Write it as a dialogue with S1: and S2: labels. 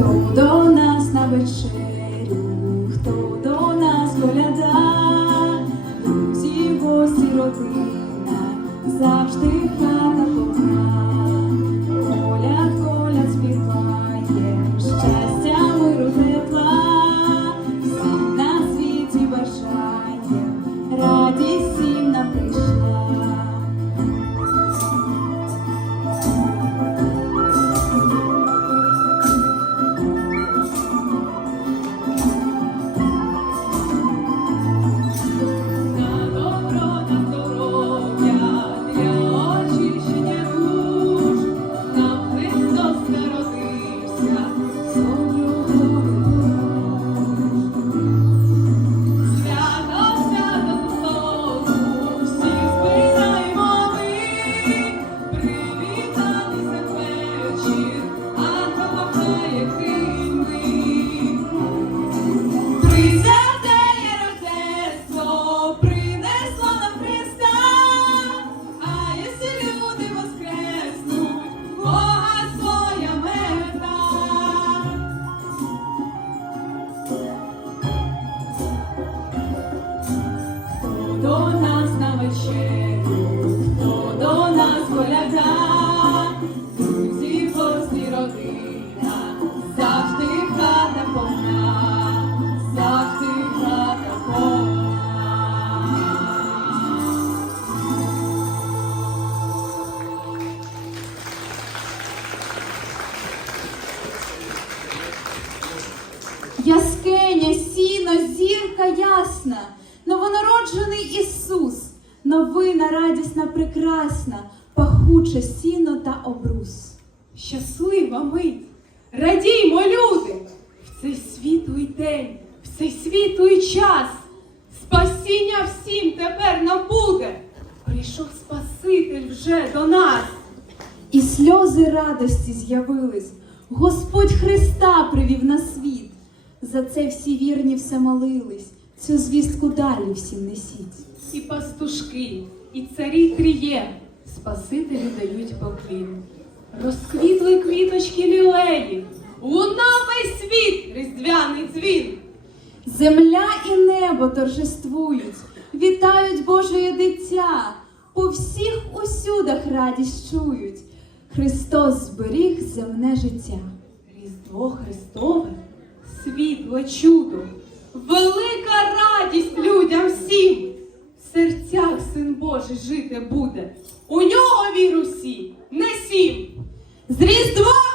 S1: Хто до нас на вечерю, хто до нас коляда, друзі, гості, родина, завжди хата повна. До нас на вечерю, хто до нас коляда, друзі, гості,
S2: родина, завжди
S1: хата
S2: повна,
S1: завжди
S2: хата повна.
S1: Сіно, зірка ясна, новонароджений Ісус, новина радісна, прекрасна, пахуче сіно та обрус.
S2: Щаслива мить, радіймо, люди, в цей світлий день, в цей світлий час. Спасіння всім тепер нам буде. Прийшов Спаситель вже до нас.
S1: І сльози радості з'явились, Господь Христа привів на світ. За це всі вірні все молились, цю звістку далі всім несіть.
S2: І пастушки, і царі тріє, Спасителю дають поклін. Розквітли квіточки лілеї, луна весь світ, різдвяний дзвін.
S1: Земля і небо торжествують, вітають Божеє дитя, по всіх усюдах радість чують. Христос зберіг земне життя.
S2: Різдво Христове, світле чудо, велика радість людям всім. В серцях син Божий жити буде. У нього віру всі, не сім.
S1: З Різдвом